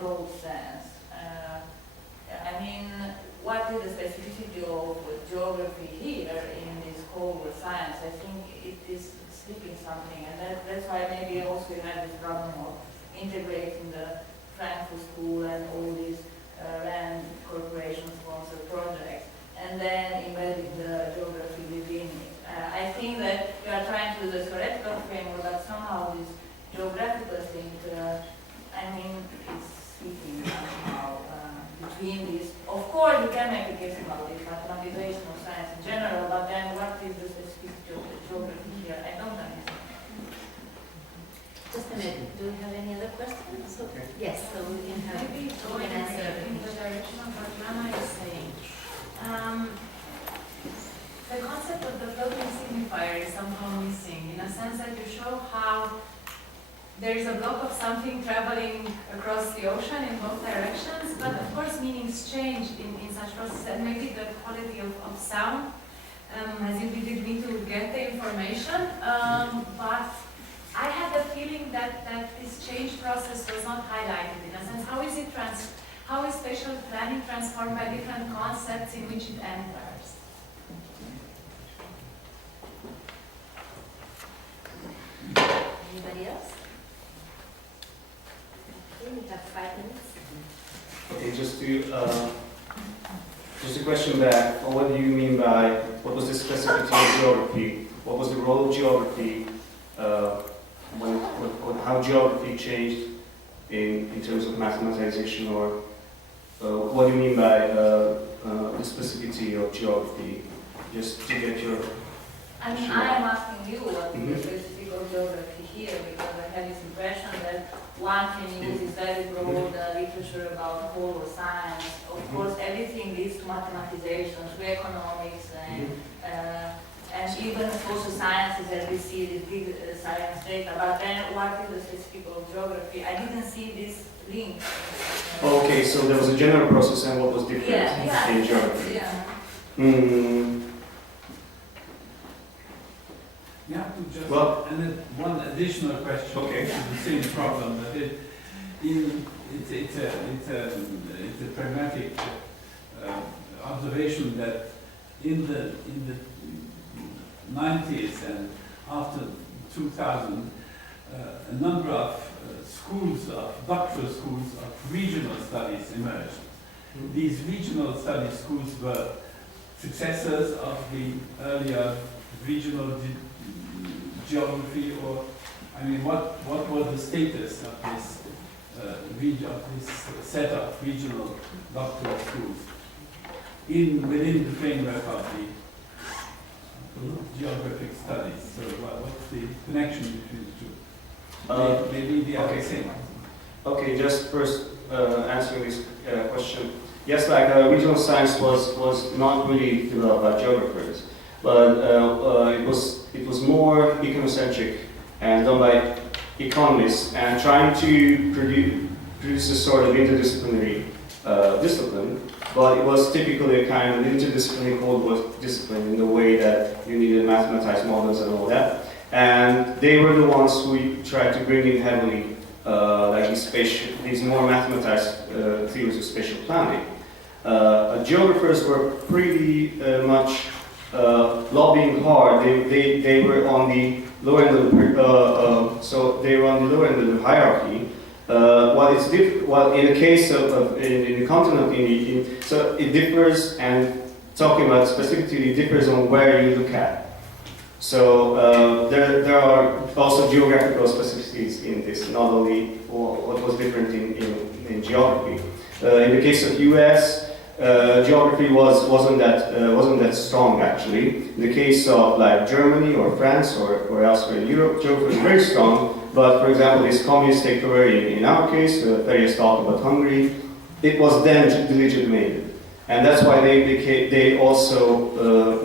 broad sense. I mean, what is the specificity of geography here in this Cold War science? I think it is slipping something, and that's why maybe also you have this problem of integrating the Frankfurt School and all these RAND corporation-sponsored projects, and then embedding the geography within it. I think that you are trying to use a theoretical framework, but somehow this geographical thing, I mean, it's slipping somehow between these. Of course, you can make a case about it, mathematization of science in general, but then what is the specificity of the geography here? I don't understand. Just a minute. Do we have any other questions? Okay. Yes, so we can have. Maybe going in the direction of what Jana is saying. The concept of the floating signifier is somehow missing, in a sense that you show how there is a block of something traveling across the ocean in both directions, but of course meanings change in such processes, and maybe the quality of sound has impeded me to get the information, but I had the feeling that this change process was not highlighted. In a sense, how is spatial planning transformed by different concepts in which it enters? Anybody else? Okay, we have 5 minutes. Okay, just a question back. What do you mean by, what was the specificity of geography? What was the role of geography? How geography changed in terms of mathematization, or what do you mean by the specificity of geography? Just to get your... I mean, I am asking you what is the specific of geography here, because I have this impression that one can use this very broad literature about Cold War science. Of course, everything leads to mathematization, to economics, and even social sciences, as we see this big science data. But then, what is the specific of geography? I didn't see this link. Okay, so there was a general process, and what was different in geography? Yeah. You have to just and then one additional question Okay. to the same problem. That it's a pragmatic observation that in the 90s and after 2000, a number of doctoral schools of regional studies emerged. These regional studies schools were successors of the earlier regional geography, or I mean, what was the status of this set of regional doctoral schools within the framework of the geographic studies? So what's the connection between the two? Maybe the other thing. Okay, just first answering this question. Yes, like regional science was not really developed by geographers, but it was more econocentric and done by economists, and trying to produce a sort of interdisciplinary discipline. But it was typically a kind of interdisciplinary Cold War discipline in the way that you needed mathematized models and all that. And they were the ones who tried to bring in heavily like these more mathematized theories of spatial planning. Geographers were pretty much lobbying hard. They were on the lower end of the hierarchy. In the case of in the continent, so it differs, and talking about specificity, it differs on where you look at. So there are also geographical specificities in this, not only what was different in geography. In the case of US, geography wasn't that strong actually. In the case of like Germany or France or elsewhere in Europe, geography was very strong. But for example, this communist takeover in our case, Ferias talked about Hungary, it was then delegitimated. And that's why they also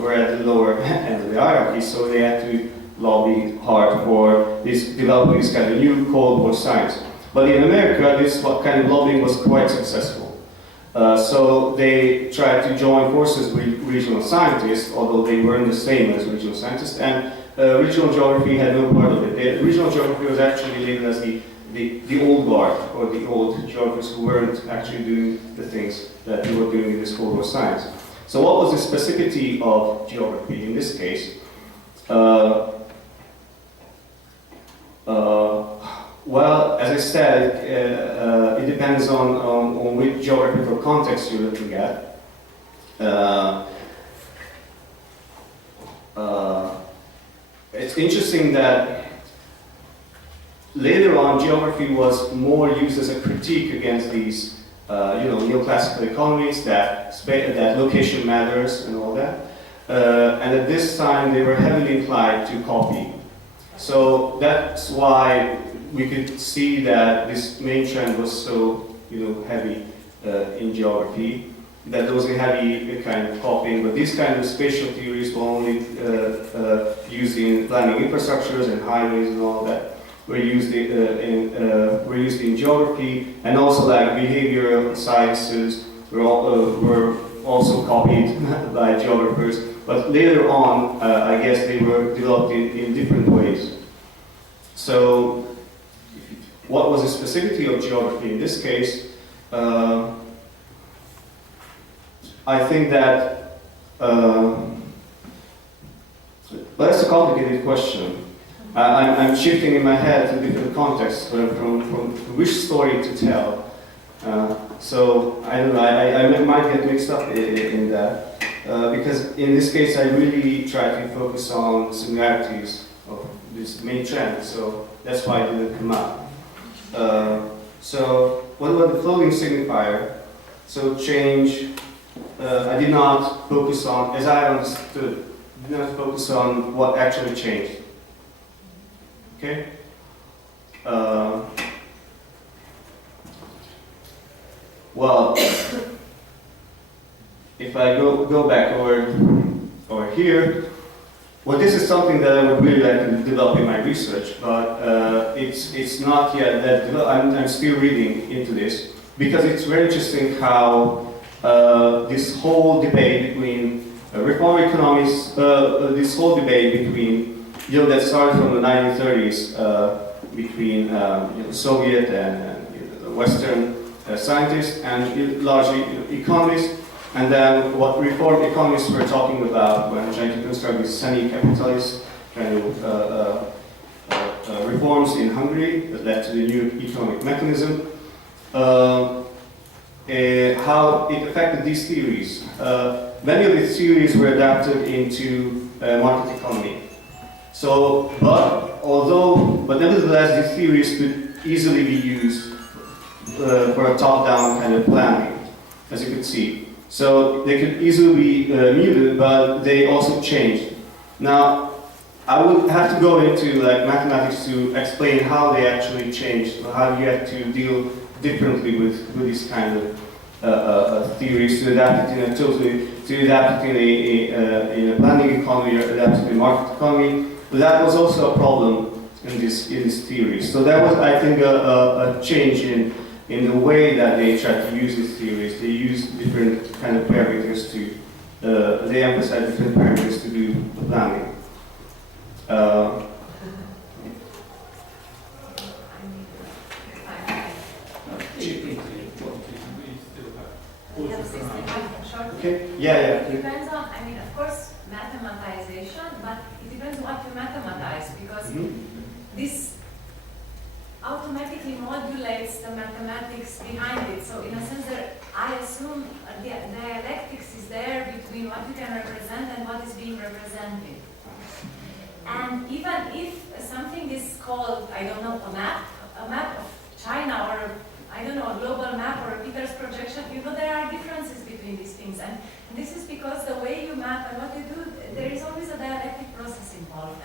were at the lower end of the hierarchy, so they had to lobby hard for developing this kind of new Cold War science. But in America, this kind of lobbying was quite successful. So they tried to join forces with regional scientists, although they weren't the same as regional scientists, and regional geography had no part of it. Regional geography was actually labeled as the the old guard, or the old geographers who weren't actually doing the things that we were doing in this Cold War science. So what was the specificity of geography in this case? Well, as I said, it depends on which geographical context you're looking at. It's interesting that later on, geography was more used as a critique against these, neoclassical economies that location matters and all that. And at this time, they were heavily inclined to copy. So that's why we could see that this main trend was so, heavy in geography. That there was a heavy kind of copying, but these kind of spatial theories were only used in planning infrastructures and highways and all that. Were used in geography, and also like behavioral sciences were also copied by geographers. But later on, I guess they were developed in different ways. So, what was the specificity of geography in this case? I think that, that's a complicated question. I'm shifting in my head to different contexts from which story to tell. So, I don't know, I might get mixed up in that. Because in this case, I really try to focus on similarities of this main trend, so that's why it didn't come up. So, what about the floating signifier? So, change. I did not focus on, as I understood, did not focus on what actually changed. Okay? Well, if I go back over here, well, this is something that I would really like to develop in my research, but it's not yet that developed. I'm still reading into this because it's very interesting how this whole debate between reform economics, this whole debate between, that started from the 1930s between Soviet and Western scientists and largely economists, and then what reform economists were talking about when trying to construct these semi-capitalist kind of reforms in Hungary that led to the new economic mechanism. How it affected these theories. Many of these theories were adapted into market economy. So, but nevertheless, these theories could easily be used for a top-down kind of planning, as you could see. So they could easily be muted, but they also changed. Now, I would have to go into mathematics to explain how they actually changed, how you have to deal differently with these kind of theories to adapt it in a planning economy or adapt it in a market economy. But that was also a problem in this theory. So that was, I think, a change in the way that they tried to use these theories. They used different kind of parameters they emphasize different parameters to do the planning. Okay. Yeah. It depends on, of course, mathematization, but it depends what you mathematize, because this automatically modulates the mathematics behind it. So in a sense, I assume the dialectics is there between what you can represent and what is being represented. And even if something is called, I don't know, a map of China, or a global map or a Peters projection, there are differences between these things. And this is because the way you map and what you do, there is always a dialectic process involved.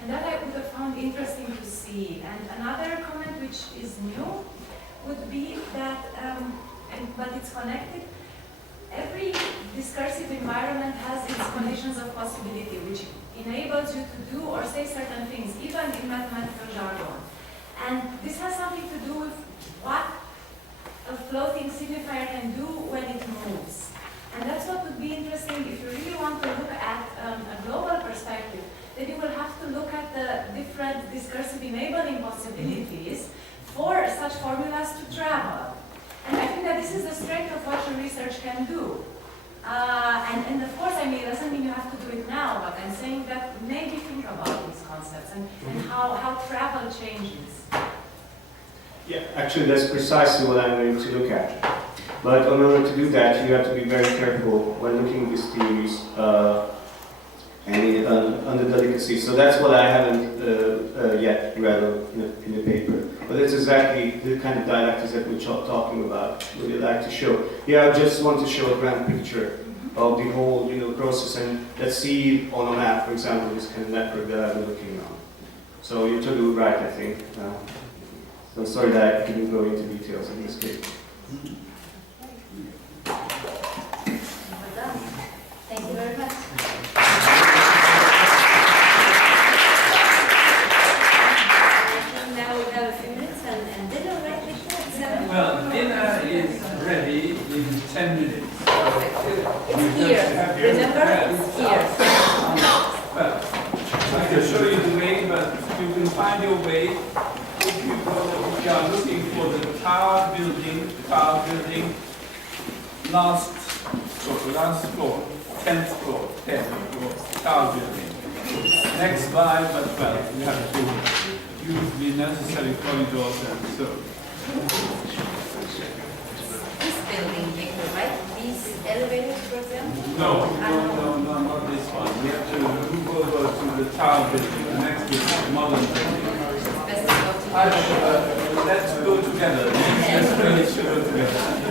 And that I would have found interesting to see. And another comment which is new would be that, but it's connected, every discursive environment has its conditions of possibility, which enables you to do or say certain things, even in mathematical jargon. And this has something to do with what a floating signifier can do when it moves. And that's what would be interesting if you really want to look at a global perspective. Then you will have to look at the different discursive enabling possibilities for formulas to travel. And I think that this is the strength of what your research can do. And of course, I mean, it doesn't mean you have to do it now, but I'm saying that maybe think about these concepts and how travel changes. Yeah, actually that's precisely what I'm going to look at. But in order to do that, you have to be very careful when looking at these theories and under delicacy. So that's what I haven't yet read in the paper. But it's exactly the kind of dialectics that we're talking about, what we like to show. Yeah, I just want to show a grand picture of the whole process, and let's see on a map, for example, this kind of network that I've been looking on. So you're totally right, I think. So I'm sorry that I couldn't go into details in this case. Well done. Thank you very much. Now we have a few minutes and dinner, right, Victor? At 7? Well, dinner is ready in 10 minutes. It's here. Remember? It's here. Well, I can show you the way, but you will find your way. If you are looking for the tower building, last floor, 10th floor, tower building. Next slide, but well, you have to use the necessary corridors and so. This building, Victor, right? These elevators, for example? No, not this one. We have to move over to the tower building, the next building, modern building. Best of luck to you. Let's go together. Let's really should go together.